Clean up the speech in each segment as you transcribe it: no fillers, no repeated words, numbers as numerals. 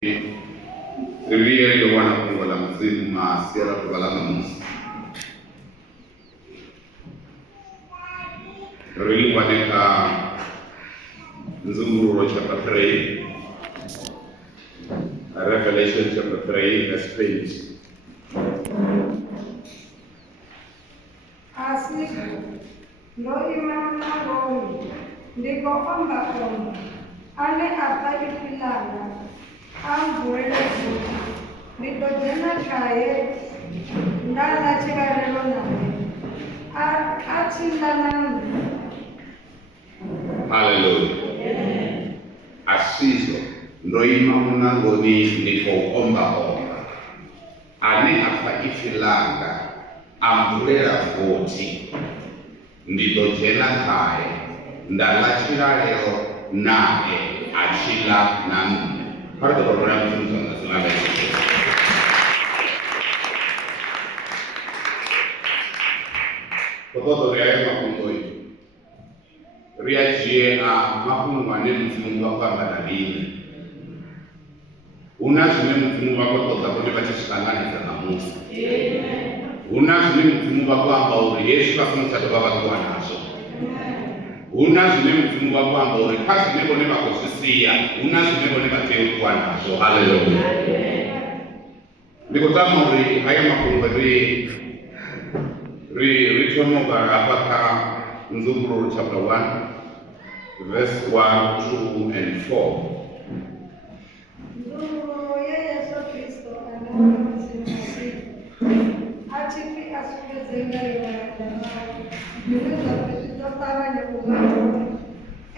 Riviedo wana kungola mzima siara kubalanga musi. Really waneka Nzunguru chapter 3, Revelation chapter 3, verse 20. Asli no imam na romi ndiko omba ane apa ifilanga ambuele futi ndidodena kaye ndala chikarelo name atindana. Hallelujah. Asizo ndo imam na ngoni ndiko omba ane apa ifilanga ambulela futi ndidodena kaye ndala chikarelo name achila nami. Para the program Pototo ria mapungo reagir a mapungo ane mzimu wako badalini. Unazime mzimu wako tutakote bachishikangani za Musa. Unazime mzimu wako ambao Yesu kafunza baba kwa nazo. Unazime mzimu wako ambao kasi nebo neba kusisia. Unazime nebo neba teo kwa nazo. Hallelujah. Ndiko tamo haya mapungo Ritomo barabaka Nzunguru chapter 1, verse 1, 2, and 4. Nzunguru Yesu Kristo anamwasi. Achipi asuke zenga yanayo. Yuza kutotara nyakuwa.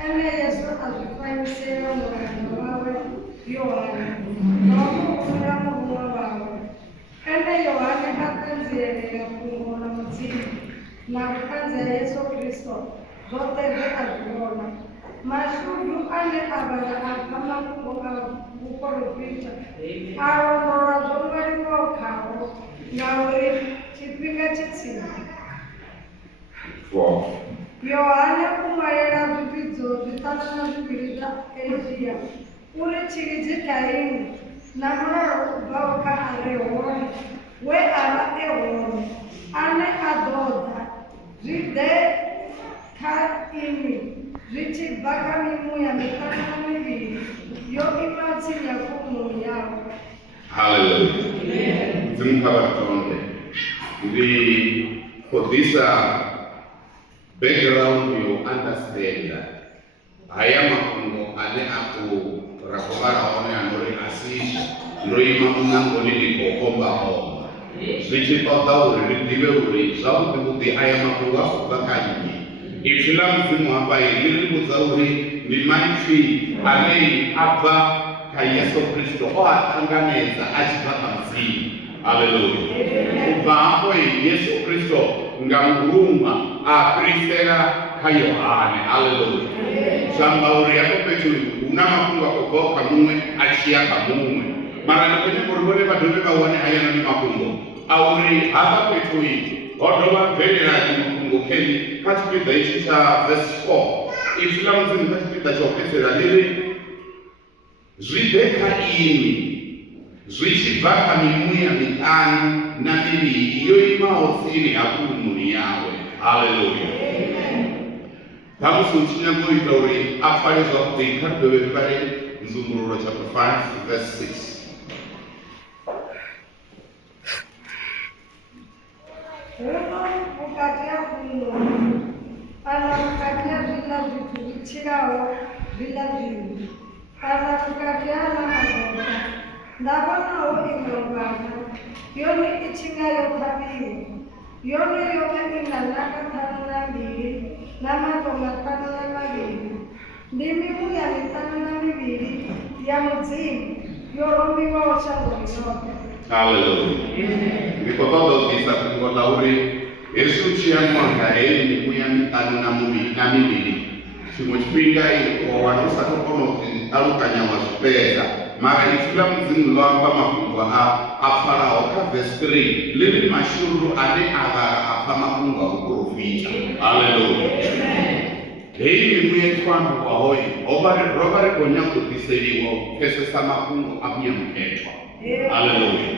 Ene Yesu azifanya sera mwana Yohana. Nomu kuna mwana. Ene Yohana hatanzia ya kumwona mzima na kuanza Yesu Kristo zote zikaziona. Mashuhudu ane abada kama kukorofita aronora zongari kwa ngauri chipinga chitsina. Yohana kumarera vipidzo vitanana vipirida Elia ule chiriji kaini na mwana kubauka arewoni we ara ewoni ane adoda ride ka imi richi baka mimu ya mitana mibili yo imati ya kumu yao. Hallelujah. For this background you understand that I am a Congo ane aku rakomara one anore asisi ndoima munangoni likokomba homa zvichipata uri ridive uri zvakuti kuti aya makuva kuvakanyi ifila mzimu hapa ili rikudza uri ndimaifi anei abva kayesu kristu oatanganedza achibva pamzimu. Hallelujah. Kubva hapo Yesu Kristo ngamuruma aprisera kayohane. Hallelujah. Zambauri yako petu unamakunga kukoka mumwe achiyaka mumwe marana kwenye kurugone badone bawane ayana ni makungo auri hapa petu hii odoba velera ni makungo keni katipita ichi cha verse 4 ifilamu zini katipita chokesera liri zvideka ini zvichibvaka mimuya mitanu na miviri iyo imaosini hakumuni yawe. Hallelujah. Vamos continuar com o Itauri. Aparece o que tem cada vez para Nzunguru chapter 5, verse 6. Ukatia kuno, ana ukatia vila vitu chirao vila vingi, ana ukatia na azoka. Ndabona o imangana, yoni ichinga yotabiwe, yoni yote inanaka tanana mbili. Nama tongatana na mabili ndimi muya mitana na mibili ya muzimu yorombi wa ochango yote. Hallelujah. Mikototo kisa kukola uri Yesu chiamwanga ni muya mitana na mibili chimojipinga kwa wanusa tokono alukanya wasupeza mara ifila mzimu lwamba makunga afarao ka verse 3 lili mashuru ane agara apa makunga ukurufita. Hallelujah. hei mimuya ikwamba kwahoi robare konyango diseriwa kesesa makungo amuyamuketwa. Haleluya.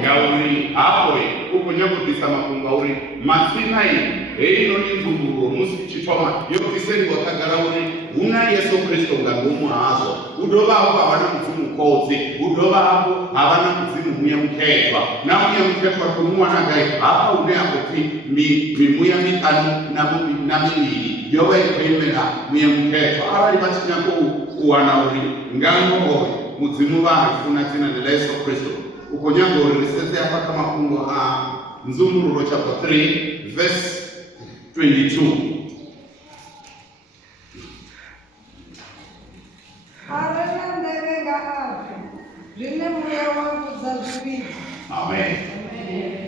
Ngauri hapo ukonyango disa makungo auri masinai hei no inzumuro musi chitoma yokiseni wakagara uri una Yesu Kristo ngagumu hazo udova hapo havana mzimu kodzi udova hapo havana mzimu muyamuketwa na muyamuketwa kumwana gai hapa une akoti mimuya mitanu na mibili yowe kwemera muyamuketwa abari bachinyako uwana uri ngango mudzimu vafuna dzina la Yesu Kristo ukonyango risese hapa kama kungo a Nzumururo chapter 3 verse 22. Amen.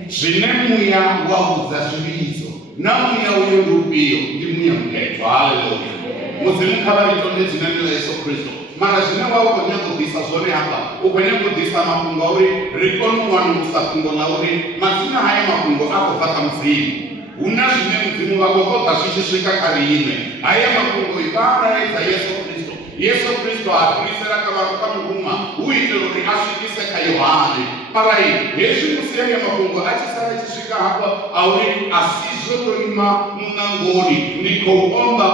Zvine muya waudza zvividzo namuya uyo ndubiyo ndi muya muketwa. Haleluya. Mudzimu kavaritonde dzina la Yesu Kristo mara zvine waukonyagobvisa zvone hapa ukonyagobvisa makungo auri rikonowanumusa kungo lauri mazina haya makungo akobva mudzimu una zvine mudzimu wako kobva zvichisvika kari imwe haya makungo ivaraedza Yesu Kristo akurisira kavaruka muruma uite kuti asvikise kayohane parai hezvi musiyenge makungo achisara chisvika hapo auri asizvo toima munangoni ndikoomba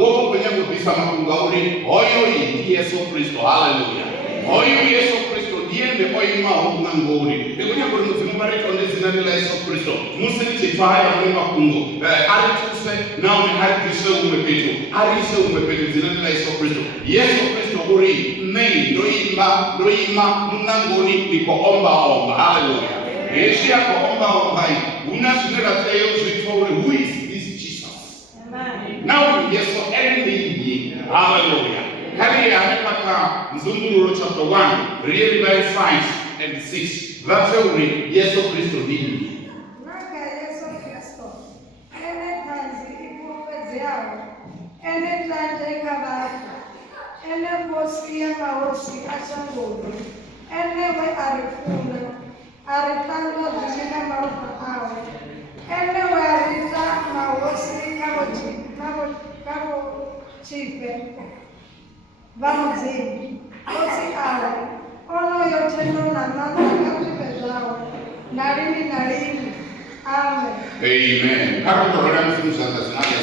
wokonyagobvisa makungo auri hoyo ndi Yesu Kristo. Haleluya. Hoyo Yesu Kristo ndiende oima munangoni ndikunyagori mudzimu varitonde dzina la Yesu Kristo musiri chitwaya kune makungo arituse naone aritise umwe petu arise umwe petu dzina la Yesu Kristo. Yesu Kristo uri nei ndoima munangoni ndikoomba. Haleluya. Yesu yakoomba una zvine rateyo zvitwa uri who is this Jesus? Amen. Now Yesu enemy. Haleluya. Kari anepaka Nzumururo chapter 1 really very 5 and 6 vateuri Yesu Kristo ndini naka Yesu Kristo ene kanzi ikufedzi yavo ene tanje kavaka ene bosi ya mahosi achangoni ene we arifuna aritanga zvina maropa awo ene we arita mahosi kavo chipe vamudzimu osi awe ono yotendo namama kazipe zvawo nalini. Amen. Amen. Kakutorera mzimu zanga zinaye.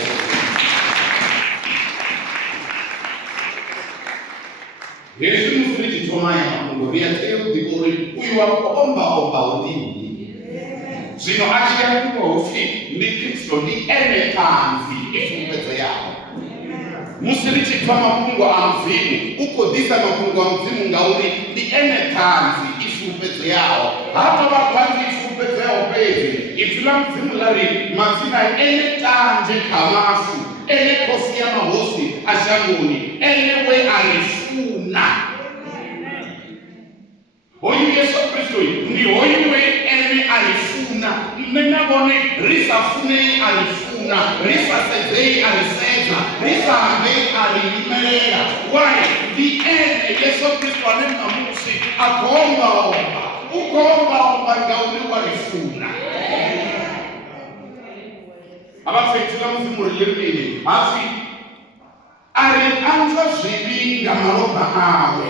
Yesu musiri chitomaya makungo riyateyo kudikori uyu wakuomba udini. Zvino achiyambiwa ufi ndi Kristo ndi ene kanzi ifumbedzo yavo. Musiri chitwa makungo a mzimu ukodisa makungo a mzimu ngauri ndi ene kanzi ifumbedzo yavo. Hapa vakanzi ifumbedzo yavo pezi ifila mzimu lari mazina ene tanje kamafu ene kosi ya mahosi ashangoni ene we arifuna. Hoyu Yesu Kristo ndi hoyu we ene arifuna mmenabone risafunei arifuna risasezei ariseza risambei alimelea. Why? Ndi ene Yesu Kristo anemna musi akomba ukomba ngauri warifuna. Abafetila mzimu lirili asi arianza zvivi ngamaropa awe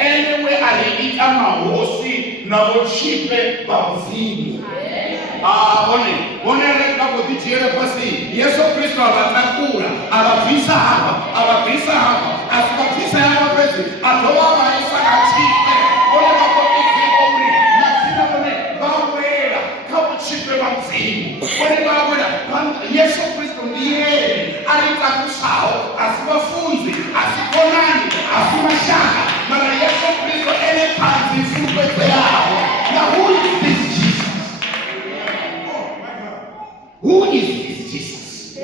enewe ariita mahosi navochipe pamzimu. One rekakotijere pasi Yesu Kristo avatakura avabvisa hapa asivabvisa hapa pezi atova vaisa kachipe one vakoiziko uri mazina one vawera kavuchipe pamzimu one vawera Yesu Kristo ndiye aritakusawo asivafunzi asikonani asivashaka mara Yesu Kristo ene panzi ifumbedzo yavo. Now who is this Jesus? Who is this Jesus?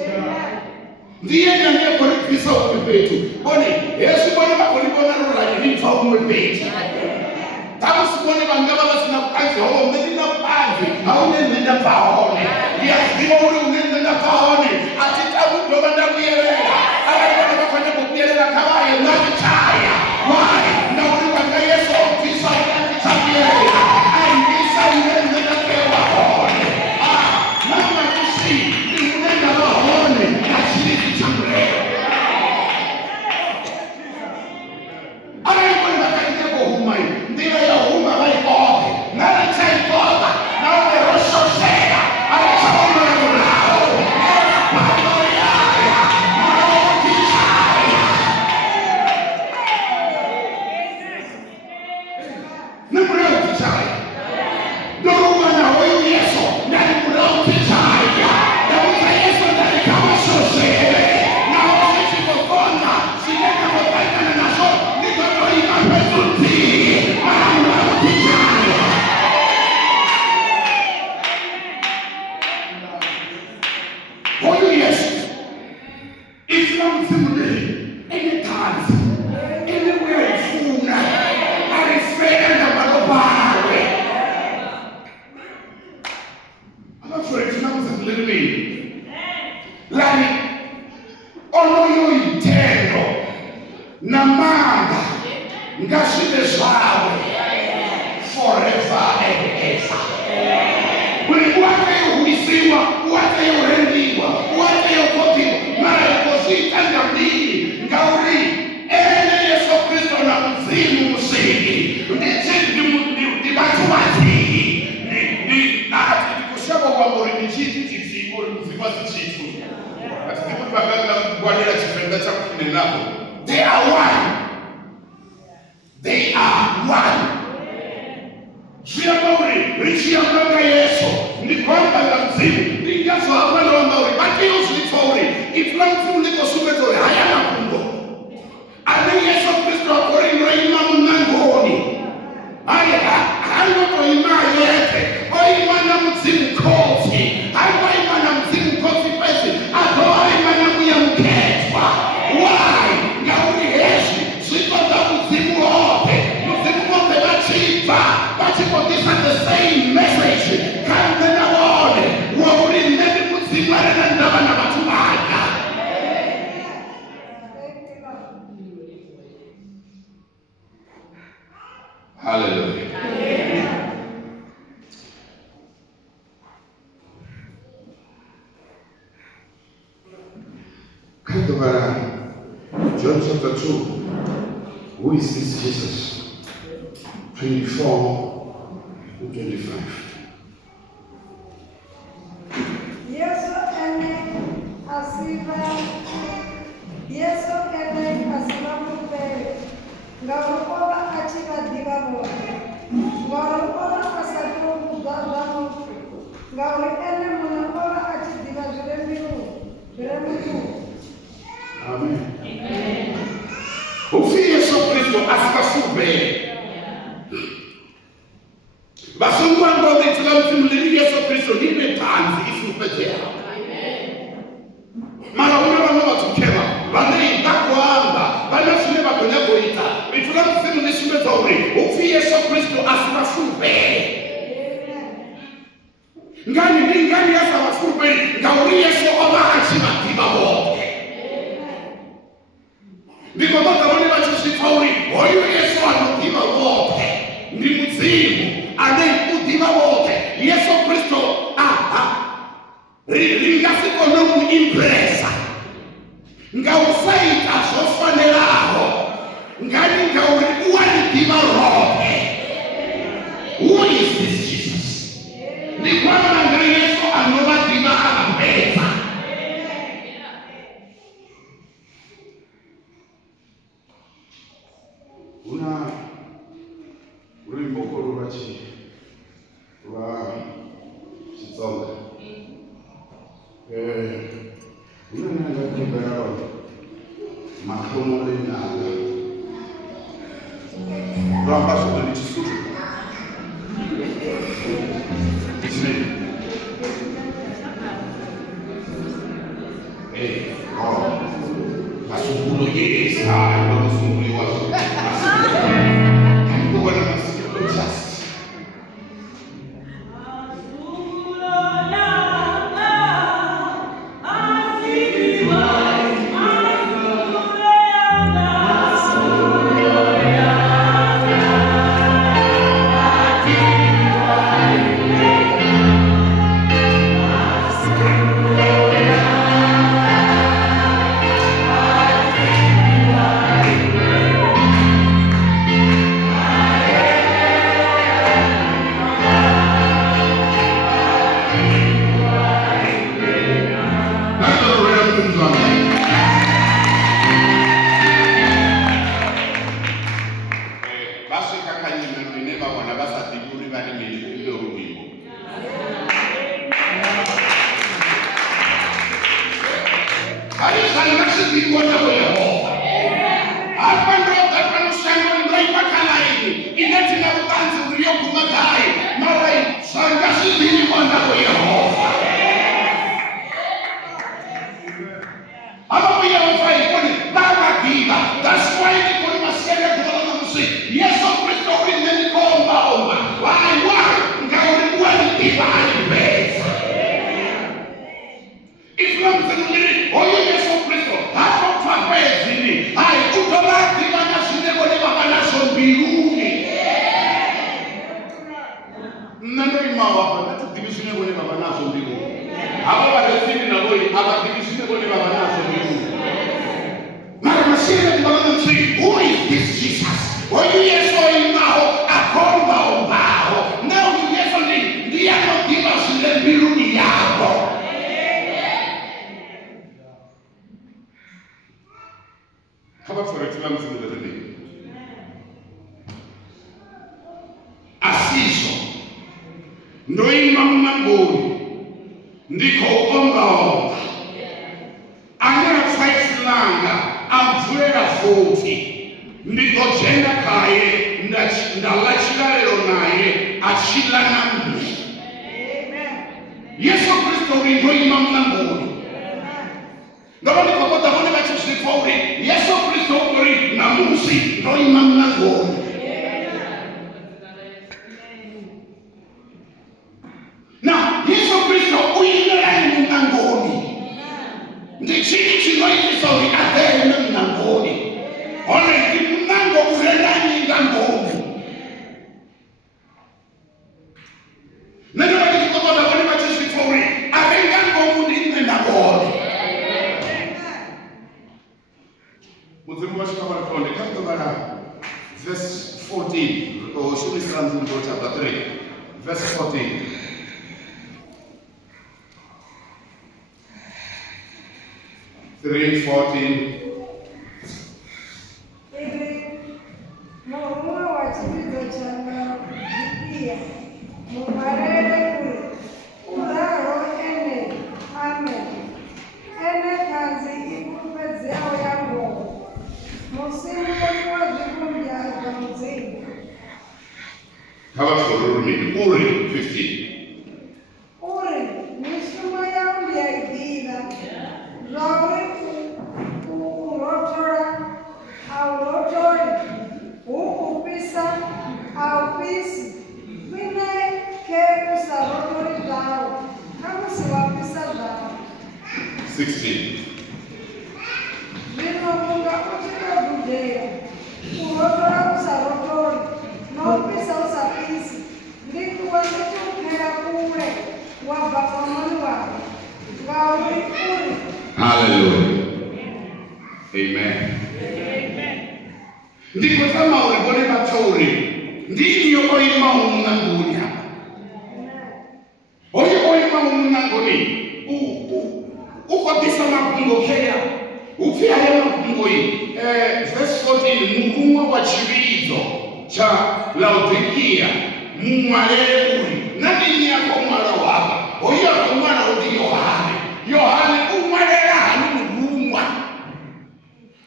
Ndiye ndiye kuripisa umwe petu. Bone Yesu bone bakolibona rura ndipfa umwe petu. Tamusibone bangaba basina kukanzi ho ndina panzi haune ndina paone. Ndiyaziwa uri unenda paone atitabu doba ndakuyerera. Abana bafanya kupiyerera kabaye ndakitaya. Why? Ndauri wanga Yesu ofisa ndakitayerera. Andisa unenda kewa hone. Mama kusi unenda hone. Achiri kitamre. Namurauti-chaya. Norumana huyu Yesu ndani murauti-chaya. Nauza Yesu ndani kama shoshere. Na wazishi kukona. Sineka kupaikana na so. Nikono imapetuti. Murauti-chaya. Huyu Yesu. Islam simule. Any times. Anywhere ifuna. Arisfera na magobawe. I'm not sure if you know what's living. Like, ono yo intendo. Namanga. Ngashide shawe. Forever and ever. Wate huisiwa, wate urendiwa, wate ukotiwa, mara ukosita ngambini, ngauri, ene Yesu Kristo na mzimu msingi, ndi watu wati, na ati kushaba wa mori ni chiti chiti, mori mzimasi chitu. Ati ndipo bagala mkwanila chifenda cha kunenapo. They are one. They are one. Shia mauri, richia mnanga Yesu, ni kwamba la mzimu, ni jaso hapa na mauri, baki uslifauri, iflangu niko sumetore, hayana kungo. Ane Yesu Kristo wakori nwa ima mnangoni. Haya, hano kwa ima yete, o ima na mzimu kofi, hano ima na mzimu kofi pesi, ato ima na mya mketwa. Why? Ngauri heshi, siko da mzimu hote, mzimu hote machiva, but this is the same message. Come to the world. Wauri ndani mzimare na ndaba na batumana. Hallelujah. Come to John chapter 2. Who is this Jesus? 24 to 25. Yesu ene asiba mupere. Ngarukoba achiba diba bote. Ngarukoba asatu mugazamo. Ngauri ene munakoba achidiba juremiru. Amen. Ufi Yesu Kristo asikasubere. Basungu ambao nitulamu Yesu Kristo nime tanzi isupejea. Mara una watukema, bane bakwamba, bane shule bakonyago ita. Nitulamu nishime tauri, ufi Yesu Kristo asikasubere. Ngani asa wasubere, ngauri Yesu oba achima tiba wote. Ndiko bata wani bachushi tauri, oyu Yesu anotiba wote. Ndi mzimu. Anaikutima wote. Yesu Kristo ringasi konomu impresa. Ngausaita sofanelaho. Ngani ngauri uwalitima rote. Who is this Jesus? Ni kwamba nga Yesu anobatima anapesa. Una ulimbo koro wachi wa Chitsonga. Unanga kibao makomo lenanga. Ramba sono di Chisuru. Asuburo yesa, no sumuli wa. Kanko wana masikio just. Basi kaka nyina vavona vasati kuri vane miruivo. Harisanga sivivona Yehova. Apa ndoga panosanga ndoipakalaini inetina utanzi uriogumagai marai sanga sivivona Yehova. Apa Yehova ikoni baba diva. That's why ikoni masere kuona musi. Yesu Kristo ulimeni komba. Why ngauri kwani diva alibeza. Iflamzeni oyo Yesu Kristo hapo twapezini. Hai utolati bana sineko ni baba naso mbiruni. Nando imawa hapa tutibishine kwenye baba naso mbiruni. Hapa badesini na boy hapa tibishine kwenye baba naso mbiruni. Mara masira tibana msi who is this Jesus? Oyo Yesu imaho akomba ombao. Now Yesu ndiye anotiba sile mbiruni yako. Asiso ndoima mangoni ndiko omba angafaisilanga amvwera futi ndiko jenda kaye ndalachilalo naye achila namni. Yesu Kristo ndoima mangoni ngabani kokota bone bachusifori Yesu Kristo uri namusi ndoima mangoni. Na Yesu Kristo uinera mngangoni. Ndichini chinoitisori atene mngangoni. Ole mngango urendani mngangoni. Neno bakikokota bone bachusifori arengango mundine nabone. Verse 14, or should we stand in chapter 3? Verse 14. How about for Uri 15? Uri, misuma yangu ya idina. Zauri urotora, au rotori, upisa, au pisi. Mine ke usa rotori zao, kama siwapisa zao. 16. Vino munga kutika budea, urotora usa rotori, no pisa usa pisi. Ndiku wasitukera kule, wabakamani wao. Hallelujah. Amen. Ndiko kama ulibone batori ndiyo oima umngangoni hapa. Oyo oima umngangoni ukodisa makungokea ufia ya makungoi verse 14 mungumwa wa chirizo cha Laodikia mumwalele uri nani yako mwala wapa oyo akumwana odi Yohane umwalela hani mungumwa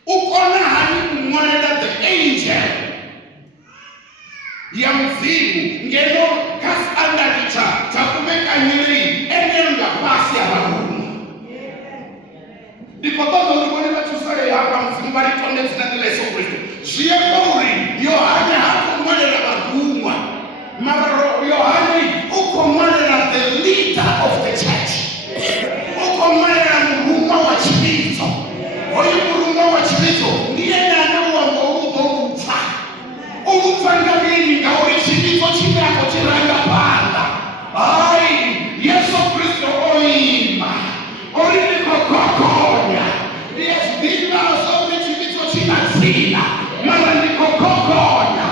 ukona hani mwalela the angel ya mzimu ngeno kas andalicha chakumeka nyiri enenga pasi ya barunga dikototo ulibone batusare hapa mzimu baritonde zinanile Yesu Kristo siye kauri Yohane hapo mwalela barunga mara Yohane uko mwalela the leader of the church uko mwalela mungumwa wa chilizo oyu mungumwa wa chilizo ndiye nanawa Ufanga mimi ngauri chilizo chingako chiranga panda. Ai, Yesu Kristo oima. Orini kokokonya. Yes, dina sote chilizo chinazina. Mara ni kokokonya.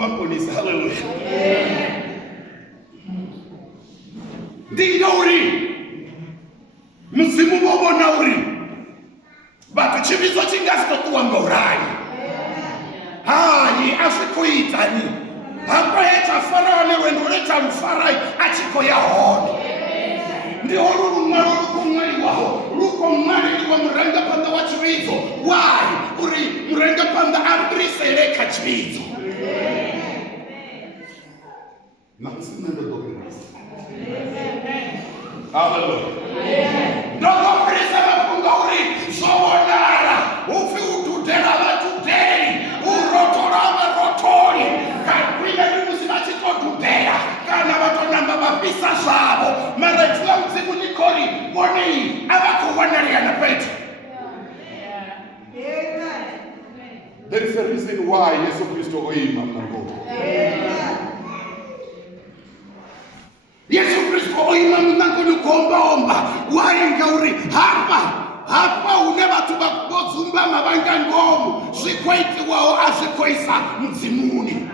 makonisa. Hallelujah. Ndingauri mzimu wabona uri batu chibizo chingasito kuamborai hayi asikuitani hapa heta farao lewendo leta mfarai achiko ya honi ndiho rumwaro rukumwari waho rukomwari wa muranga panda wa chibizo why uri muranga panda ambriseleka chibizo nakusinendo dokinasi. Hallelujah. Ndogo prisa mafunga uri soonara ufi utudera batuderi urotora barotori kakwila nimusimatiko tudera kana batonamba bapisa zabo maretula mzimu nikori boni abakuwanariana petu. There is a reason why Yesu Kristo oima mnango. Yesu Kristo oima mnango nukomba waingauri hapa unebatuba kubozumba mabanga ngomu zikwaiti wao azikoisa mzimuni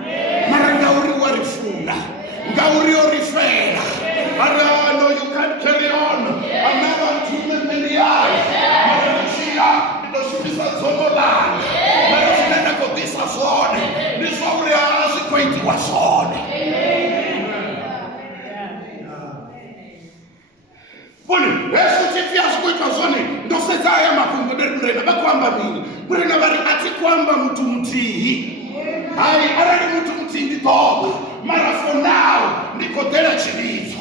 mara ngauri warifuna ngauri orifera mara no you can't carry on another human miliari mara chia ndoshubisa zomolani mara sinenda kodisa zone nisauri azikoiti wa zone. Boni, Yesu chifia sikuita zoni, ndo seza ya mafungo deru mrena, bakuamba mini. Mrena bari ati kuamba mtu mtihi. Hai, arari mtu mtihi ndi toba. Mara for now, nikotela chinizo.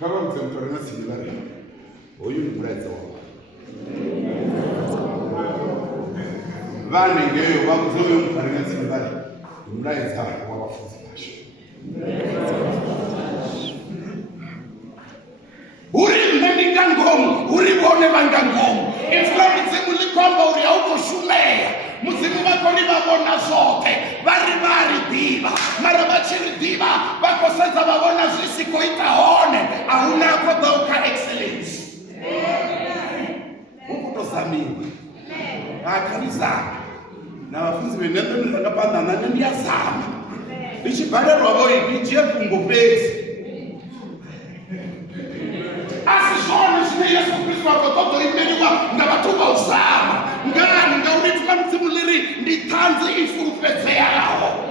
Kama mtemtorena similari, oyu ni mreza wapa. Vane ngeyo, wakuzoe mtarena similari, mreza wapa fuzi. Uri mendinga ngomu, uri bone banga ngomu. Ifla mzimu likwamba uri auko shumea. Mzimu wako ni babona zote. Bari diba. Marabachiri diba. Bako sasa babona zisiko itaone. Ahuna kwa uka excellence. Huku tozamini. Kanisa. Na wafunzi wenendo nilakapanda na nini ya zama. Ichi bada robo ijie kungopezi. Asishoni shine Yesu Kristo wakototo imeniwa nga batuba usama. Ngani nga urituka mzimuliri nditanzi ifurupeze yao.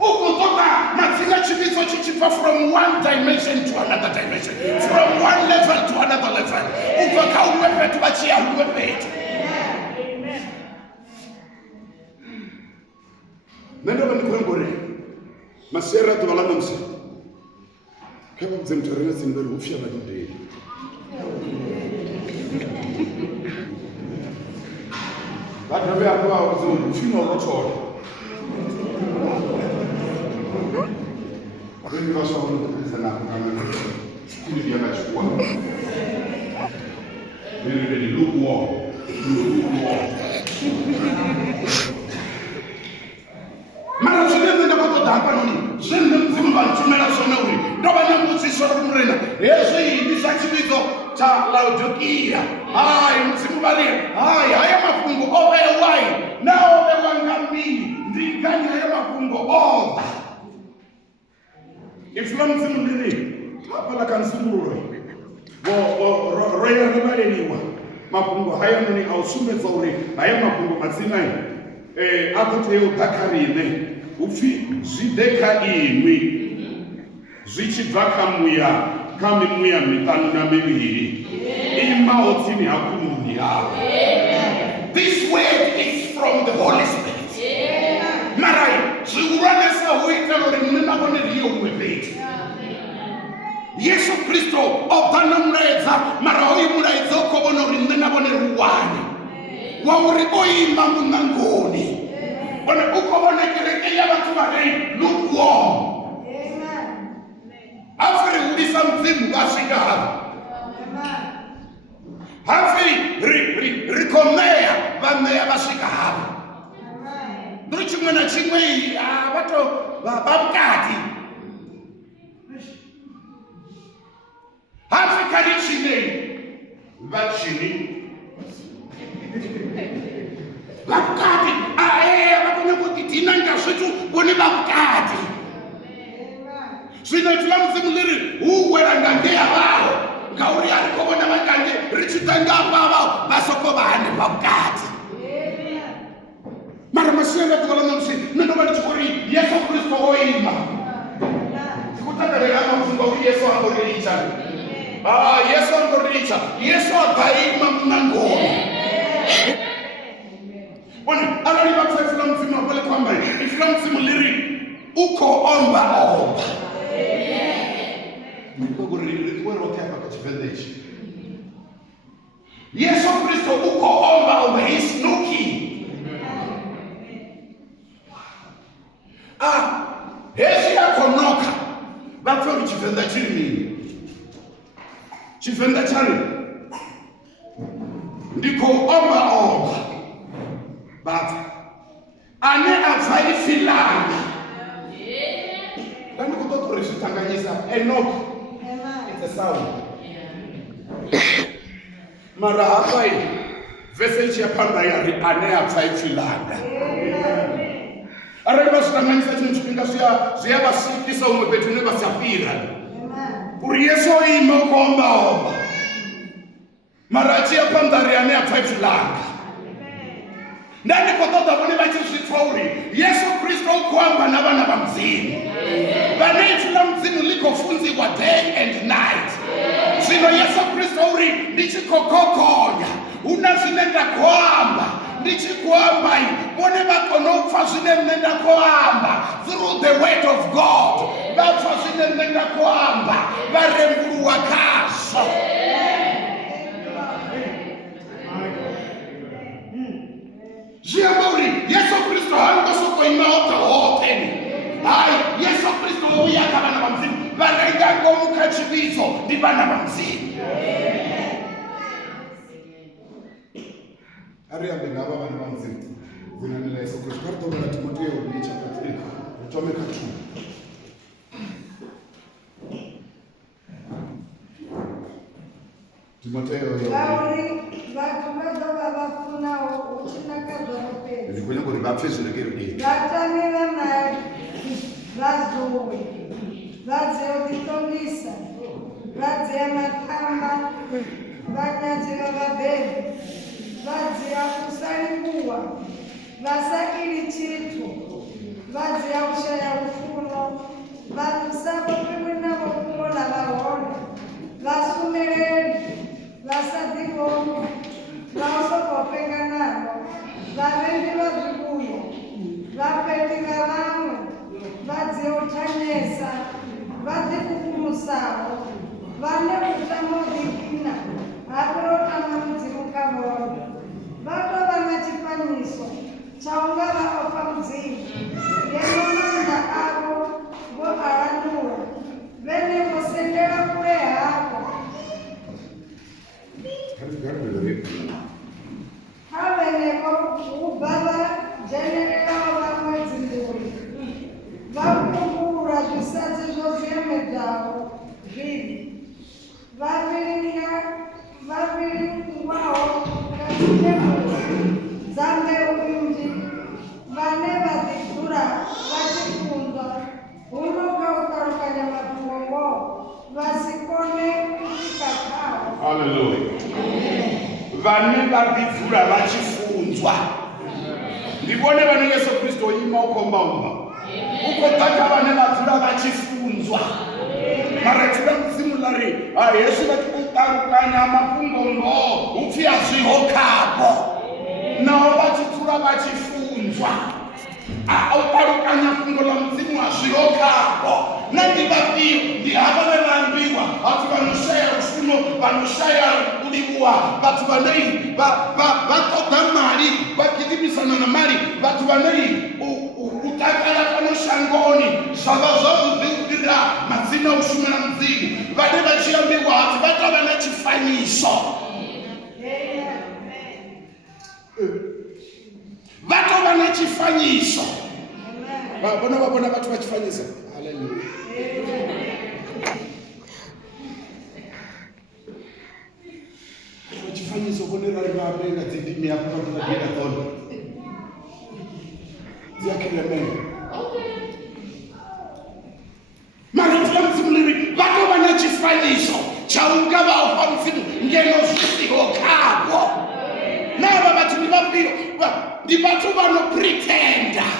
Ukotoka mazinga chibizo chichipa from one dimension to another dimension. From one level to another level. Ukoka uwepe tubachia uwepe. Nenda bani kwengore masera tubalana msi kama mzemtorena simbali ufya badide badabe akwa wazo ufino rocho kwani washa wanakuza na kama kile bia nachukua ni lukuwa mara zingine ndio kwa hapa nini zende mzimu bantumela sonauri ndoba na muzisho rumrena yesu hii sachibizo cha Laodikia hai mzimu bali hai haya mafungo owe wai nao wangamini ndikani haya mafungo oba ifla mzimu ndini hapa la kansumuro roya ngaleniwa mafungo haya nini ausume zauri haya mafungo matsinai akuteo dakarine ufi zideka imwi zichibvaka muya kami muya mitanu na miviri ima otini hakumuni yao. This word is from the Holy Spirit. Marai ziuranesa huitero rimina kone riyo mwepeti Yesu Kristo opana mreza marahoi mreza ukobono rimina kone ruwani wauri oima munangoni wana ukobona kirekeya watu warei lukuomu afri ulisa mzimu washika hapa hafi rikomea wamea washika hapa nuri chumwe na chimwe wato babukati hafi karichine vachini vakati vakone kuti tinanga zvitu kune vakati zvino tila mudzimu liri uwera ngange yavavo ngauri ari kovona vakange richitanga vavo vasoko vahane vakati mara masienda tukalanamusi nendova ndichikuri yesu kristu oima ndikutakarira mafunga kuti yesu angoricha yesu angoricha yesu akaima munangoma When already back to Islam, Muslim, well, come by Islam, Muslim, liri, uko omba omba. Niko guri, tuwe rote hapa kachifendeshi. Yesu Kristo uko omba omba, he's looking. Hezi yako noka, bakfo chifenda chini. Chifenda chani. Ndiko omba omba. But ane afai filanga. Ndani kutoka rishitanganyisa Enoch. It's a sound. Mara afai vessel ya panda ya ane afai filanga. Areba shitanganyisa chimchipinga siya basikisa umepetune basafira. Uri Yesu imo komba omba. Mara ya panda ya ane afai filanga. Ndani kutoka wale wachishitwauri Yesu Kristo kwamba na wana wa mzimu vanechula mzimu liko funzi wa day and night sino Yesu Kristo uri ndichikokokonya unazinenda kwamba ndichikwamba wone vakonopfa zvinenenda kwamba through the word of God vapfa zvinenenda kwamba varembuluwa kaso Jiamuri, Yesu Kristo hangosuko imaota hoteni. Yesu Kristo uya kabana bamzimu. Varenga ngomuka chibizo ndi bana bamzimu. Ari abena bana bamzimu. Zinanela Yesu Kristo karto na Timotheo ni chapter 3. Utome katu. Timotheo Ndikunya kuti vapfezverekere kudii vatamira mari vazowe vadzeyotitongisa vadzeya makamba vanyadzira vabhebhi vadzeya kusaringuwa vasakiri chitu vadzeya kushaya rufuno vanusavo pimwe navo kuona vahona vasumereri vasadigomo vaosokopenga navo vavendi vazvikuyo vapetinga vamwe vadziyotanyesa vadzikukumusavo vane utamodhikina hakurotama mudzimuka vondo vatova nachifaniso chaunga vaopa mudzimu yenomanda avo voaranura venemosendera kure hako haveneko ubava jenererawo vamwedzi mburi vakumbura zvisatsi zvoziyemedzavo zviri vaviringawo katinebura dzambeuindi vane vadzidhura vachifunzwa hunokautarukanya mapungongo vasikone kusvika kavo. Hallelujah. Vane vadzidhura vachifunzwa ndivone vane Yesu Kristo ima ukombaumba ukotaka vane vadzidhura vachifunzwa maratira muzimu lari Yesu vachikutarukanya mapungongo upfi azvihokapo navo vachidhura vachifunzwa autarukanya fungo la muzimu azvihokapo nandivafiyo ndihava verambiwa vatu vanoshaya rufuno vanoshaya kuliwa vatu vanei vatoda mari vakidimisana na mari vatu vanei utakala panoshangoni zvava zvavudhira mazina ushumira muzimu vane vachiyambiwa hati vatova nachifaniso vatova nachifanyiso vavona vatu vachifanyisa. Hallelujah. America did me up to the dinner hall. Maritime Bako Vanachifaniso, Chaungaba of Onsim, Genos or Cabo. Never but to the Batuba no pretender.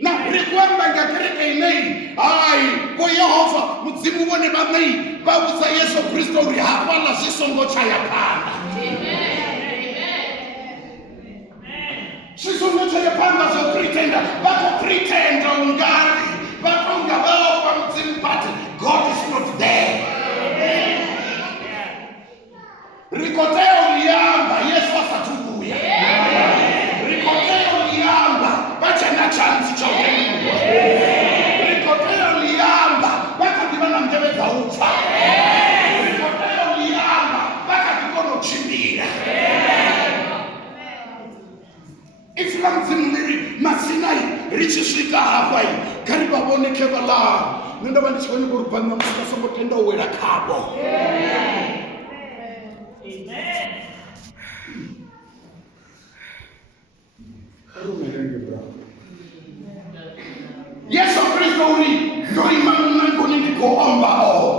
Now, remember the great name. I, Boyahova, Muzimu one about me, Babusa Yeso Christo, Rihabana, Sisongo Chayapanda. Sisongo Chayapanda, so pretender, Bako pretender, Ungari, Bako Gabao from Zimbabwe. God is not there. Ricoteo Liamba, yes, what's a tubuya. Ricoteo Liamba, but you're not chance to Ricoteo Liamba, but I didn't give it out. Ricoteo Liamba, but I didn't Chimira. If Ramzim Masinai reaches Rika Hawaii, Karibabone Kevala, Nunda is going to go to Panama with a cabo. Yes, I'm very sorry. No, I'm not going to go on by all.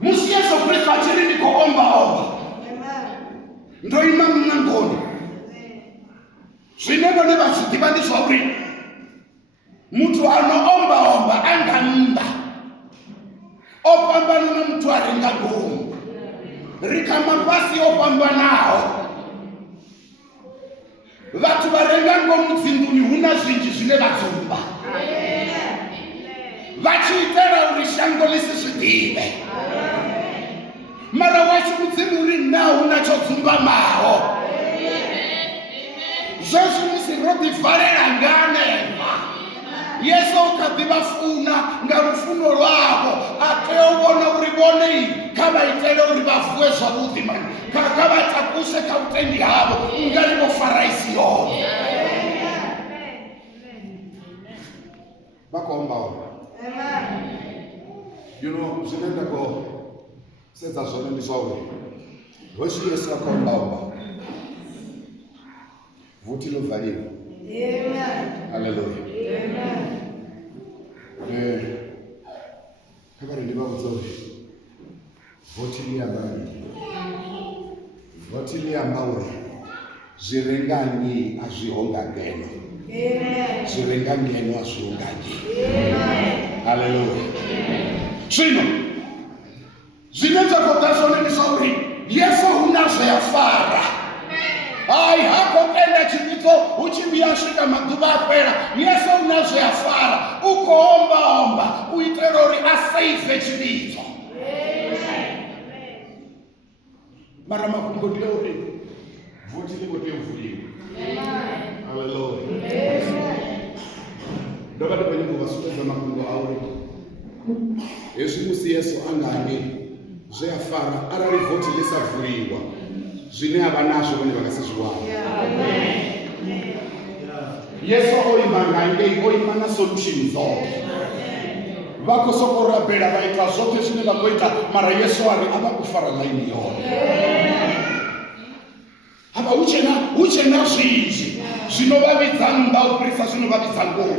Musias of Christ actually go on by all. No, I'm not going. She never should demand this sorry. Mutu ano omba anganda. Opambana na mtu arenga ngumu. Rika mabasi opambanao. Vatu varenga ngumu zinduni huna zinji zine vatumba. Vachu itera urishango lisi shidive. Mara washi mzimuri na unachotumba mao. Joshi misi rodi varera ngane. Yesu kadibafuna ngarufuno lwabo ateobona uribone kama itele uribafue sabuti man kama takuse kautendi habo ngalibo faraisi yo bakomba you know zinenda ko sasa zone ni sawa hoshi Yesu akomba vuti lo valivo. Amen. Hallelujah. Amen. Kabari ndiba uzoe. Votili ambawe. Zirengani azihonga geno. Amen. Zirengani eno azihongaji. Amen. Hallelujah. Sino. Zineza kotasone ni sauri. Yesu unazeyafara. Ai, hapo kenda chibito, uchibiashika maduba pera. Yesu unazoyafara, uko omba, uiterori asaife chibito. Mara makungo diori, vutili kote ufuli. Hallelujah. Doka doka nyingu wasuta za makungo auri. Yesu angani, zeyafara, arari vutili safuriwa. Zine abanasho bane bakasizwa. Yesu oimana solution zote. Bako sokora bela baita zote zine bakoita mara Yesu ari abakufara laini yote. Aba uchena zizi. Zino babizanga uprisa zino babizango.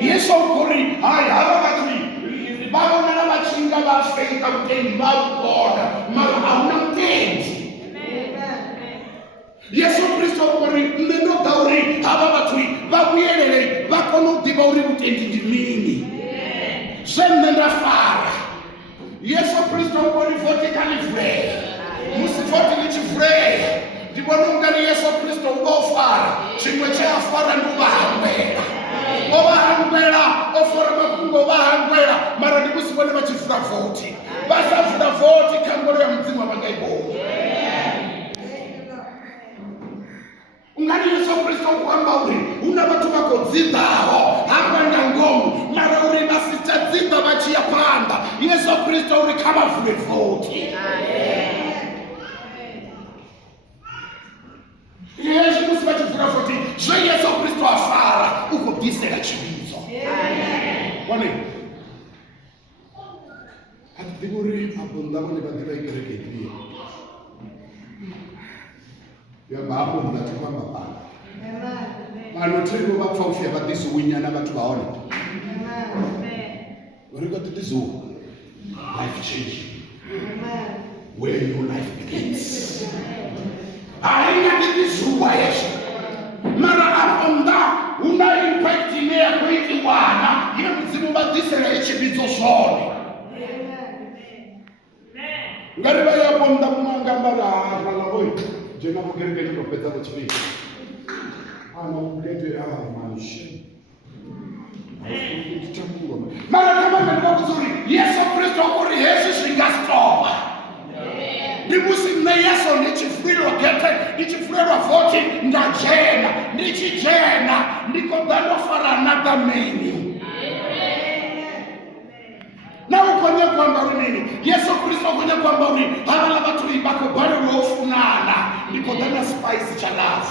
Yesu okori aba batri. Babo na machinga ba feita utendi ba ukora mara auna mtendi. Yesu Kristo kori ndendo tauri aba batui babuyelele bakono dibauri butendi ndimini semnenda fara Yesu Kristo kori vertically free musi vertically free dibono ngani Yesu Kristo ufara chimwe cha afara ndubahambela obahambela ofora makungo bahambela mara ndibusi bone bachifura voti basafura voti kangolo ya mzimu abangaibo Ngani Yesu Kristo kwamba uri una watu wako zidao hapa ndangomu mara uri basita zida bachi ya panda Yesu Kristo uri kama vule voti Yesu Kristo bachi vule voti Yesu Kristo afara uko disela chibizo Wani atiguri abunda wani badira ikereke ikiye ya babu mnachukua mapana manotengo bapfaufe batisu winyana batu baone wariga tutizu life change where your life begins aina tutizu wa Yesu mara aponda una impact ya kwiti wana ye mzimu batisera echibizo sone ngari ba ya ponda kumanga mbara kalaboy jena mugereke ni kopeta kuchibika ana ugete manushi mara kama ndio kuzuri Yesu Kristo kuri Yesu singastop ndibusi na Yesu nichifriro gete nichifriro 40 ndajena nichijena ndiko dando for another menu na ukonye kwamba nini Yesu Kristo ukonye kwamba ni abala batu ibako bado wofunana ndiko dando spice cha love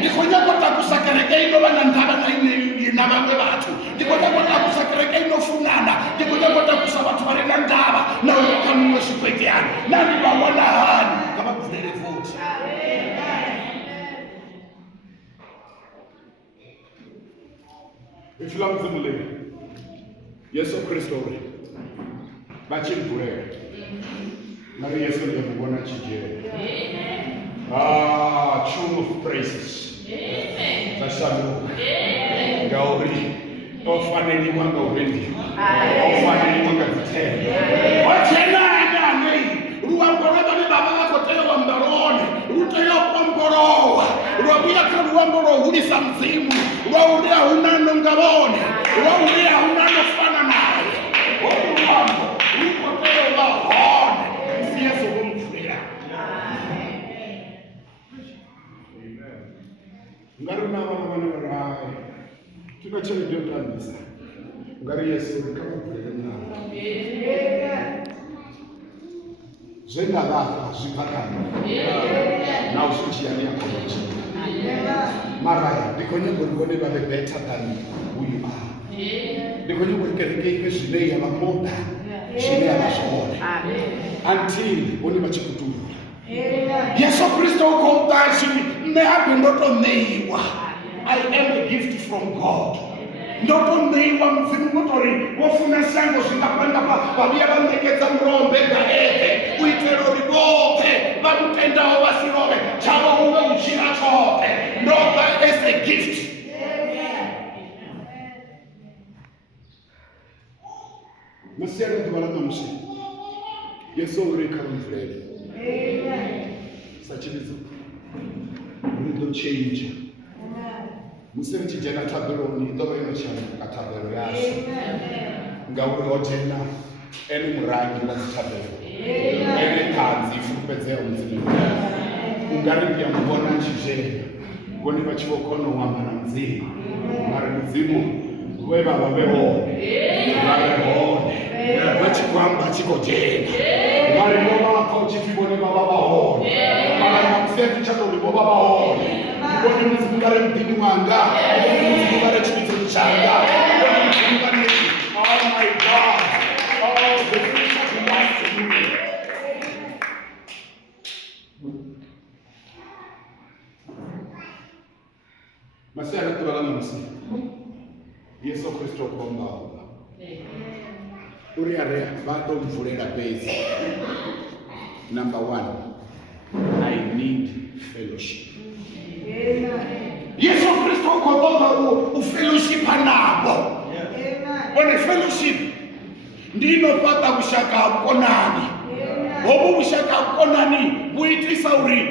ndiko nyako takusakereke ino bana ndaba na ine na bamwe batu ndiko nyako takusakereke ino funana ndiko nyako takusaba tubareka ndaba na ukamwe shipekana nani bawana hani kama kuzele vote Islam zimule Yesu Kristo ule bachimvure Mari Yesu ndiye mbona chijere tune of praises Tashamu Gauri Ofaneni mwanga ubendi Ofaneni mwanga vitende Wachena nani Ruamboroba ni baba wako teo wa mbarone Ruteo pomborowa Ruambia ka ruamboro hulisa mzimu Ruaulia unano ngabone Ruaulia unano fana nae Ruambo Rukoteo wa hone Yesu humfira Ngari na wana tunachele ndio kabisa ngari Yesu kama vile Zenda la zipakana na usijiani yako mara ndikonye ngone babe better than who you are ndikonye ngokereke ikeshile ya mamoda shile ya mashone until oni bachikutu Yesu Kristo uko mtashi me hapo ndoto neiwa I am a gift from God ndoto neiwa mzimu motori wofuna sango zikapanda babia bandekeza mrombe gaete uitero ribote bamutenda obasirobe chabo uwe uchira chote ndoto is a gift Masiana tubalana mushi Yesu uri kamfredi Sachilizo Undo change Musere chijana tabeloni ndoba ino chana katabelo yaso Ngauri ojena eni murangi na tabelo eni tanzi fupezeo mzimu Ungari ya mbona chijena Ngoni bachiwokono wamba na mzimu Mara mzimu Weba wabeho Wabeho Bachikwamba chiko jena Mari noma kochi kibone baba baho Mara msetu chato libo baba ho Kibone mzimungare mdini wanga Mzimungare chimizo changa Kibone mzimungare Oh my God Oh the things that he wants to do Masaya tubala na msi Yesu Kristo kuomba omba Uri area bado mvulera base Number 1 I need fellowship Yesu Kristo kuomba ufellowship nabo When fellowship ndino pata kushaka ukonani Obu kushaka ukonani buitisa uri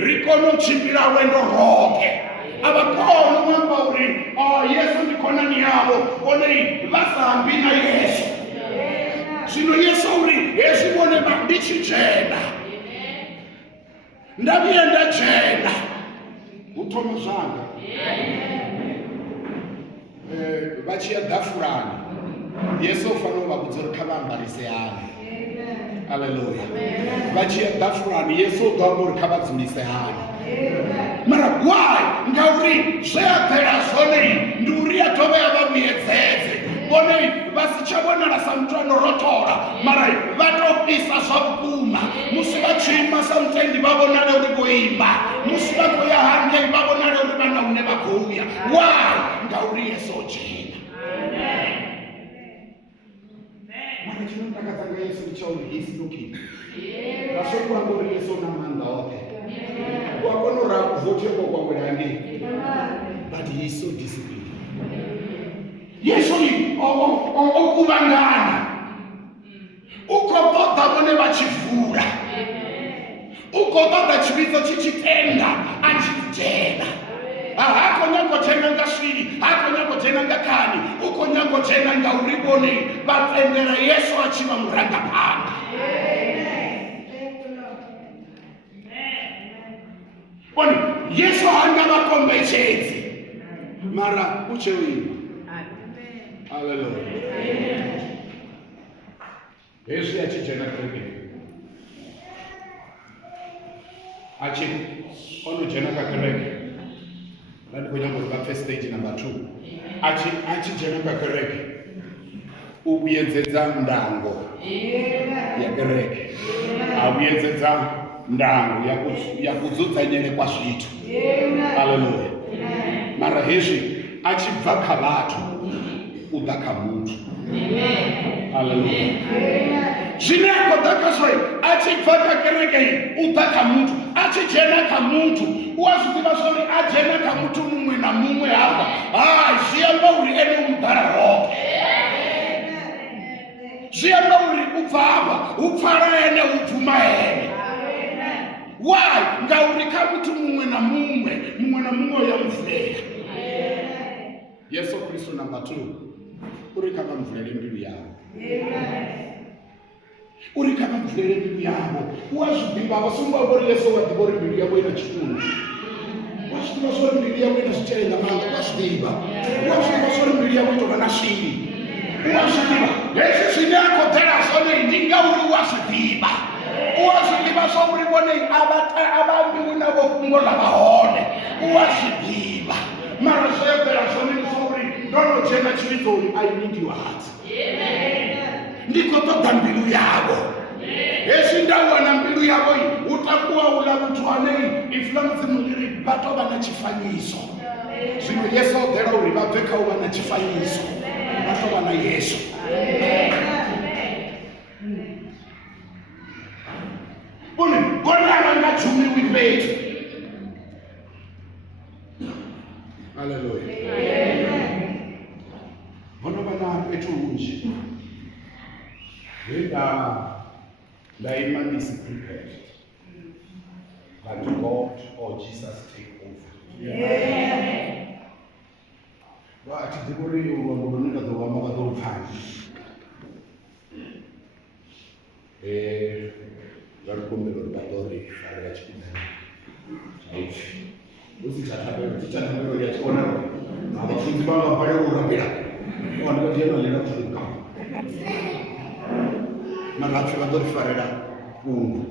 rikono chimbira wendo roke Abakono mwamba uri Yesu nikonani yabo Onei vasambi na Yesu Sino Yesu uri Yesu mwone bandichi jena Ndabienda jena Utomo zanga Bachi ya dafurani Yesu ufano wabuzuru kabambarise yani Hallelujah Bachi ya dafurani Yesu utomo kabazumise yani Mara why ngauri shea tera sone nduria tobe ababu yezeze vone vasichavonela samutano rotora mara vatopisa zvavukuma musi vachima samutendi vavonale uri kuimba musi vakoya hange vavonale uri vana une vakouya why ngauri yesu ojena mara chinondakadzanga yesu ndichauri he's looking vasokuranga uri yesu una manda oke wakonora kuvoteko kwakwelani but he's so disciplined yesu okuvangana ukotoda vone vachivhura ukotoda chividzo chichitenda achijena hakonyangochena ngasviri hakonyangochena ngakani ukonyangochena ngaurivone vatendera yesu achiva murangapanda oni yesu hangavakombechedzi mara uchewini haleluya yesu yachijena kereke achi onojena kakereke ndandikonyangoriva first stage number 2 achijena kakereke ubuyedzedza ndango yakereke abuyedzedza ndango yakudzodzanyere kwazvitu haleluya mara hezvi achibva kavatu uda kamuntu haleluya zvine akodakaswai achibva kakereke uda kamuntu achijena kamuntu uwazvitiva zvori ajena kamuntu mumwe namumwe hapa zviyamba uri ene umudhara roke zviyamba uri ubva apa upfara ene ubvuma ene why ngauri kamutu mumwe namumwe yamuvhera yesu kristu number 2 uri kakamuvhurere mbilu yavo uri kakamuvhurere mbilu yavo wazvidiva vasungavori yesu vadivori mbilu yavo ina chikunu wazvidiva zvori mbilu yavo ina zvichaenda manga wazvidiva zvori mbilu yavo itova na shiri wazvidiva hezvi zvine akodzera zvonei ndingauri wazvidiva uwazvidiva zvauri vonei avambiwi navo fungo lavahone uwazvidiva mara zvayapera zvonei zvauri ndonojena chividzoni I need your heart ndikotoda mbilu yavo hezvi ndawana mbilu yavo iyi utakuwaula mutwanei ifulamudzimuriri vatova na chifanyiso zvino yesu odhera uri vabve kauva na chifanyiso vatova na yesu kona vangajumiwi petu haleluya vanova petu unji ndaima ndisi prepared but God or Jesus take over vatidhikuri urwambo runengadzohamba kadzoupfani varikumbero rubatori farira chipinzani chaifi usichatabero yachiona avafunzi vavabhare kurapira vandikatiyanalera kufuka marapfi vadorifarira ungu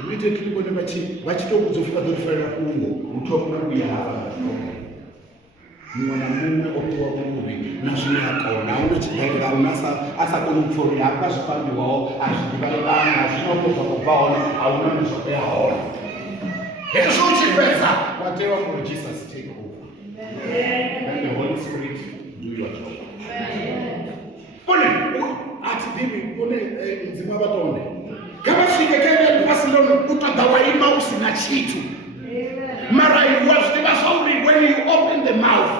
immediately kone vachitokuzofika vadorifarira kungu mutomuna kuyahava mumwe namumwe opiwa kuruvi nazvine akona unochigaira asakoni kupfuurira akazvifambiwawo azvidivaivanhu azvinokuzva kubvaona hauna nezvakuyaona hezvo uchipedza wateva muri Jesus take over and the Holy Spirit do your job kone atidivi kone mdzimwe vatonde kavasvike kene pasinono kutoda waima usina chitu mara wazvidiva zvauri when you open the mouth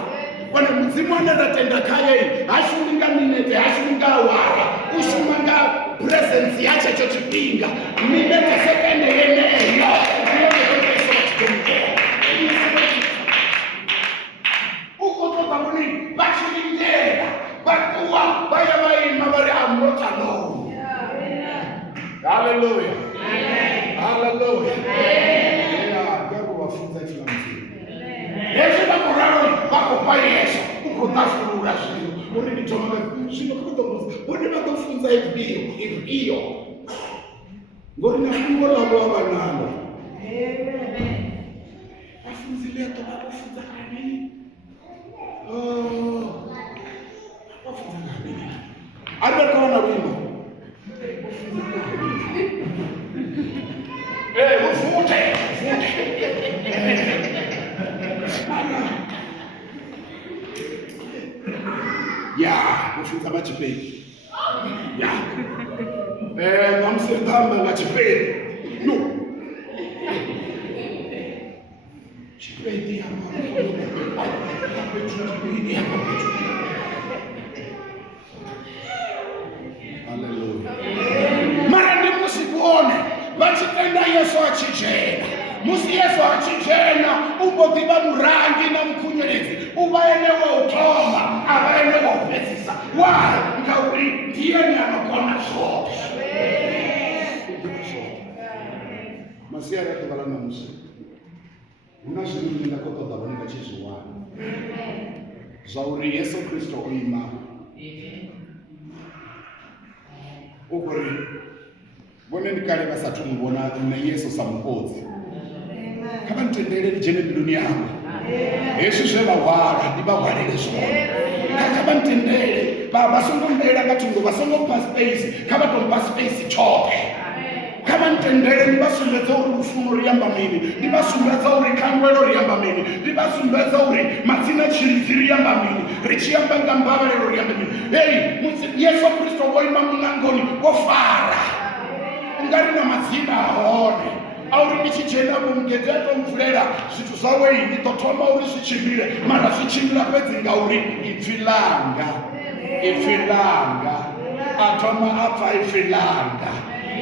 kana mudzimu anandatenda kayei hashuninga minete hashuninga awara ushumanga presence yachecho chipinga minete sekende yeneyo ukotoka muni vachirindera vakuwa vaya vaima vari I'm not alone hallelujah hallelujah vafunza chila mzima hezvi vakuraro vakupa yesu ukotafurura zvinhu uri nditomaka zvino kutomuza uri vatofunza iyo ngori nafungo lavo vavanalo vafunzi leto vatofunza kani Arikona wimbo. Ufute. Yeah, ufute abachipeli. Yeah. Namsentamba ngachipeli. No. Chipeli hapa. Hallelujah. Mara ndi musikuone vachitenda Yesu achijena. Musi Yesu achijena ubodiba murangi na mkunyeredzi uvaenewa utoma avaenewa upesisa wa ngauri ndiyeni anokona zvote. Masiya ratovalana musi una zvinhu ndingakotoda vanenge chizviwana zvauri Yesu Kristu oima ukuri vone ndikale vasati muvona neyesu samukodzi kavanitendere ndijene mbiluni yangu Yesu zvevahwara ndivahwarire zvona kavanitendere vasongombeera katungo vasongopa space kavatompa space choke kavanitendere ndivasumbedza uri rufuno riyamba mini ndivasumbedza uri kangwelo riyamba mini ndivasumbedza uri mazina chiridzi riyamba mini richiyamba ngambavarero riyamba mini Yesu Kristu voima munangoni vofara ungari na mazina ahone auri ndichichena mumugedzeto mvulera zvithu zvawei nditotoma uri zvichimbire mara zvichimbira kwedzi ngauri ipfilanga atoma apfa ipfilanga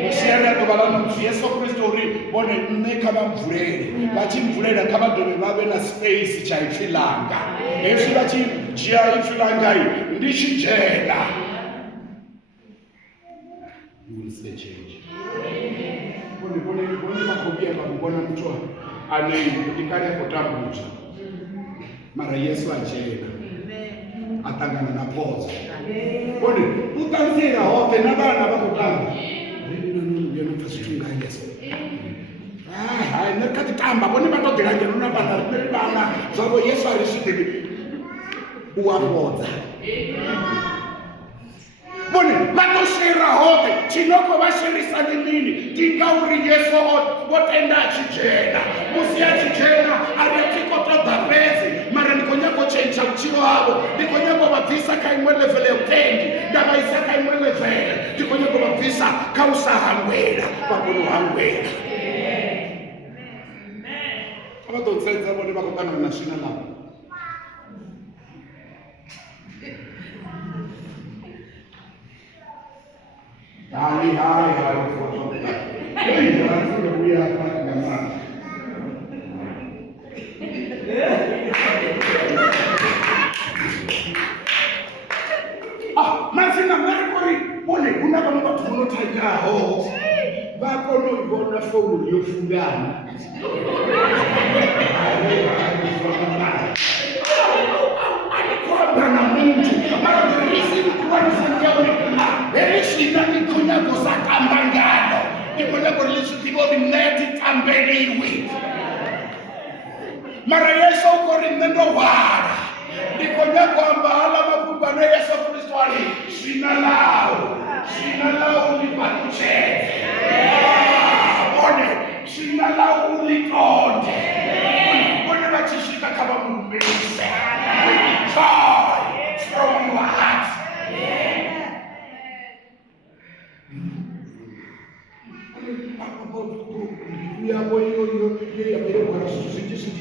musiyana tovalana kuti Yesu Kristu uri vone nne kavamvulere vachimvulera kavadove vave na space chaipfilanga Yesu vachijia ipfilangai ndichijena. You will see change. Bone makobia bakubona mtu ane ikari kutambuza mara Yesu ajena atangana na poza bone utanzira hote na bana bakutamba ndino nofasitunga Yesu nekatitamba bone batogera ngeno na bana zabo Yesu arishide uwapoza bone vatoshera hote chinoko vasherisa nini tingauri Yesu votenda achijena musi achijena aretikotodhabezi mara ndikonyako chenja uchiro havo ndikonyako vabvisa kaimwe levele utengi ndavaisa kaimwe levele ndikonyako vabvisa kausahangwera vakunohangwera avatonzedza vone vakutanwa na svina lavo Hai foto. Jangan kuya apa gambar. Mazina merikori bone kuna kama watu wanotanyao. Bakono ibona phone yofungana. Alikwamba na mtu mara polisi kwa nisangao Erishina nikunya kusaka mbangano nikunya kulisitivo vineti tambeliwi mara Yesu ukori nendo wara nikunya kwamba ala mapungano Yesu Kristo ali shina lao ulipatuche one shina lao ulitonde one vachishika kama mumbise joy from your heart.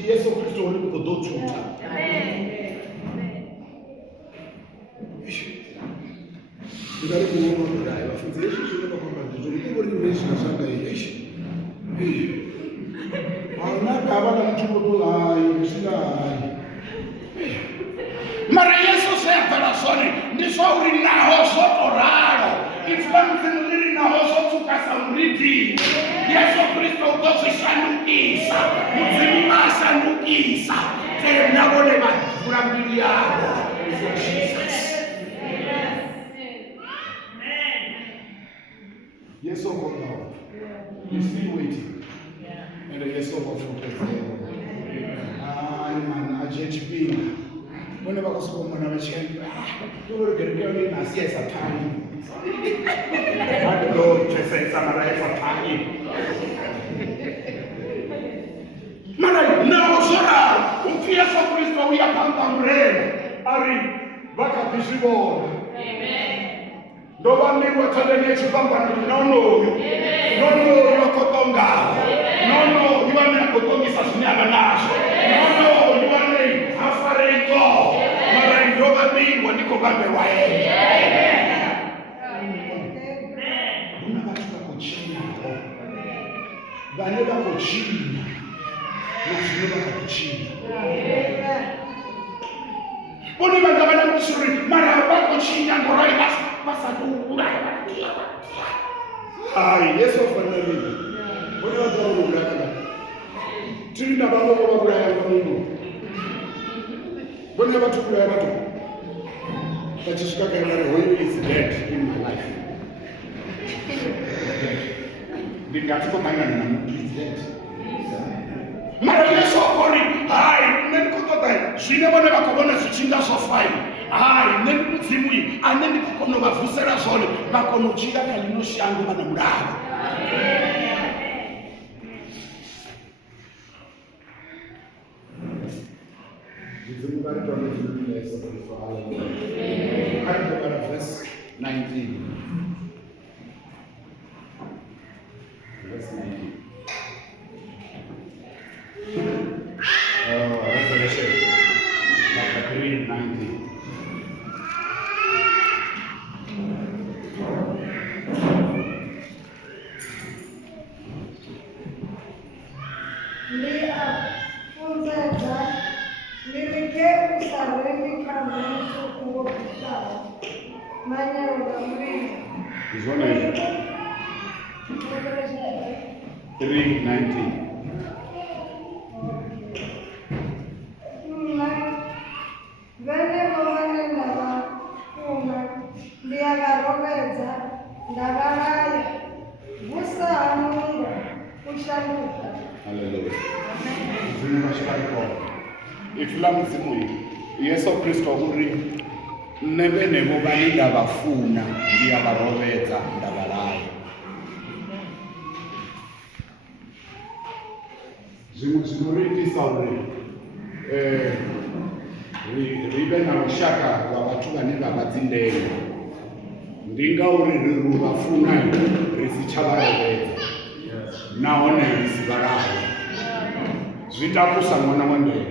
Yesu Kristo ulikodochuta. Ndari kuona ndai vafunze Yesu zvino kwamba ndizvo ndivori nezvinashanda ishi. Ana kava na mchungudu hai zvisina hai. Mara Yesu seyagara sone ndizvo uri naho zvotoraro ifamuzvinuri naho zvotsuka sauriti Yesu Kristo utozvishandukisa mudzimu ashandukisa tenda vone vavhura mbiri yavo for Jesus. Yesu okonawo you still waiting and Yesu okufutezero man ajechipinda vone vakasoma mwana vachienda toregerekeo nasi yesatani andopfesesa mara efatani mana nawo zvoraro upfi Yesu Kristu uyapanga murema ari vakapizvivona ndovanirwa tande nechipambaniro nonoyo akotongawo nonoyo vane akotongisa zvine ava nazvo nonoyo vane afareito mara ndovanirwa ndiko vambe waenda una vatuka kuchinawo vane vakochina nazvino vakakuchina Oni vangavana musuri mara vakochinya ngorai vasakuuraya Yesu afanani Oni vangavana tiri navamwe vakuraya vanhu Oni vatukuraya vatu vachisvika kaenare who is dead in my life ndingatikokangana namu is dead mara Yesu akoni nenikutotai zvine vone vakavona zvichinga zvafai nenikudzimui anendikukonovabvusera zvone vakonochira kalinoshango vana muraro verse 19 verse 19 Revelation chapter 3:19. Is one 3:19. Hallelujah. Ifila mzimu Yesu Kristo uri nebe nebo balinda bafuna ndiyabarovetsa ndabalayo zvimwe zvinoritisa uri rive na ushaka rwavatu vane vavadzindeni ndingauri riri vafuna risichavarovetsa naone risivarayo zvitakusa mwana wandeni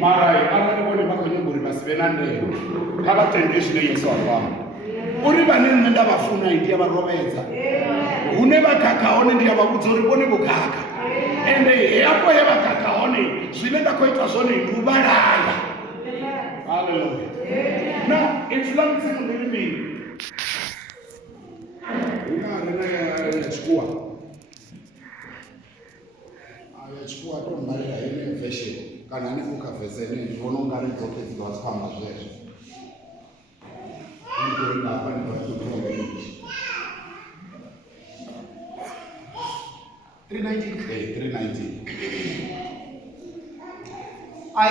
mara avanivone vakanyengori vasive nandeni kavatende zvine Yesu avamo uri vane nenda vafuna ndiyavarovedza une vakakaone ndiyavabudza uri vone vukaka ende heyapo yevakakaone zvine ndakoita zvone nduvaraya haleluya na ichilamisimu ndiri mini yachikuwa yachikuwa tombarira ine version kana nekukavhese ndinoona ungari dzoke dzivasifamba zvesvo ndikuenda apa ndivatutonga ichi 319 I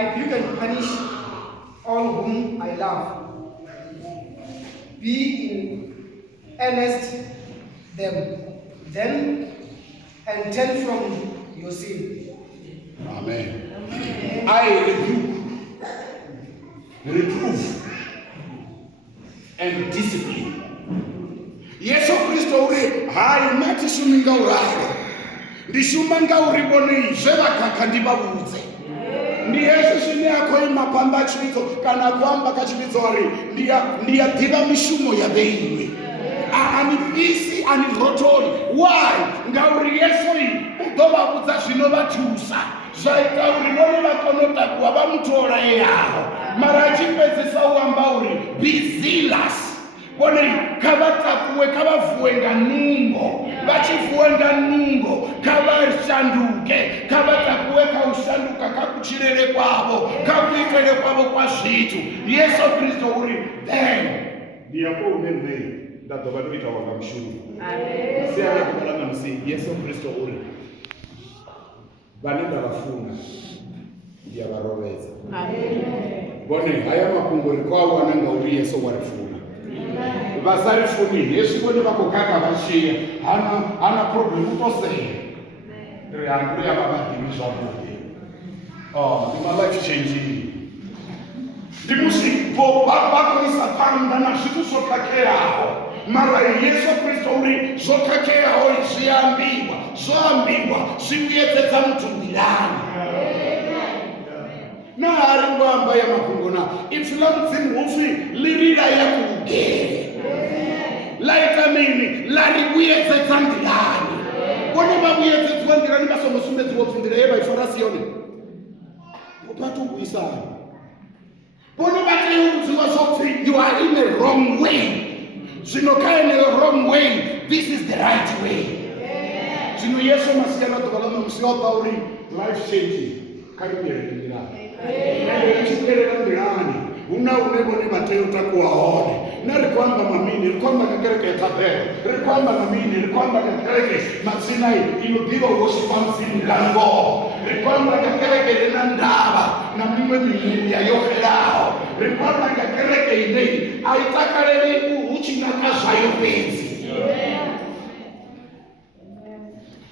rebuke and punish all whom I love. Be in earnest them and turn from your sin. Amen. I reprove and discipline. Yesu Kristo uri nati shuminga uraro ndishumanga uri bone zvevakaka ndibabudze ndi Yesu zvine akoima pamba chividzo kana kwamba kachividzo ari ndiyadhiva mishumo yaveimwe anipisi anirotori why ngauri Yesu iyi udovabudza zvinovatusa zvaita uri vone vakonotakuwa vamutora yaho mara achipedzisa uamba uri be zealous Bone kavatakuwe kavavuenga nungo vachivuenga nungo kavashanduke kavatakuwe kaushanduka kakuchirere kwavo kakuitele kwavo kwa zvitu Yesu Kristo uri then ndiyapo umemvei ndadova ndoita wakamshuru siyana kubalanga musi Yesu Kristo uri vanenda vafuna ndiyavaroveza Bone haya mafhungo ri kwa wana nga uri Yesu wa ri funa. Vasari funini leswi vone va kokaka va xiya hana problem to say. Ri ya baba dimi swa vona. Oh, my life changing. Ndi musi ba konisa panda na zwithu zwo khakheaho. Mara Yesu Kristo uri zwo khakheaho zwiambiwa zwi vhuyedzedza muthu nḓilani. Na hari ngwamba ya mafhungo na ipfi ḽa mudzimu hupfi ḽi ri laya kugele. La ita mini? La ri vhuyedzedza nḓilani. Vhone vha vhuyedzedziwa nḓilani vha songo sumbedziwa upfi nḓila ye vha i fara si yone. Vhathu vhuisana. Vhone vha tea u vhudziwa zwopfi you are in the wrong way. Zwino kha heneyo wrong way, this is the right way. Zwino Yesu Masiya na ḓuvha ḽa ṋamusi o ḓa uri life changing kha ri vhuyelele nḓilani. Ri tshi vhuyelela nḓilani huna hune vhone vha tea u takuwa hone. Na ri khou amba mamini, ri khou amba nga kereke ya Ṱhabelo, ri khou amba mamini, ri khou amba nga kereke matsina ino ḓivha worship mudzimu nga ngoho. Ri khou amba nga kereke ire na ndavha na miṅwe mimuya yo xelaho. Ri khou amba nga kereke ine a i takaleli hu tshi naka zwayo fhedzi.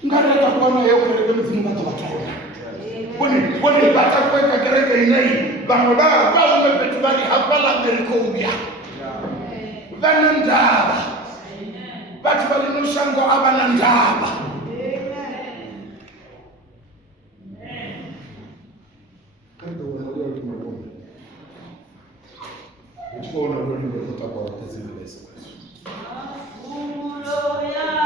Nga ri takuwa nayo kereke mudzimu vha ḓo vha thola. Vhone vha takuwe kha kereke ine vhaṅwe vha huṅwe fhethu vha ri hafhaḽa nṋe ri khou ya. Vha na ndavha. Vhathu vha ḽino shango a vha na ndavha. Vha tshi vhona uri ndo takuwa vha ṱedzi vhesa.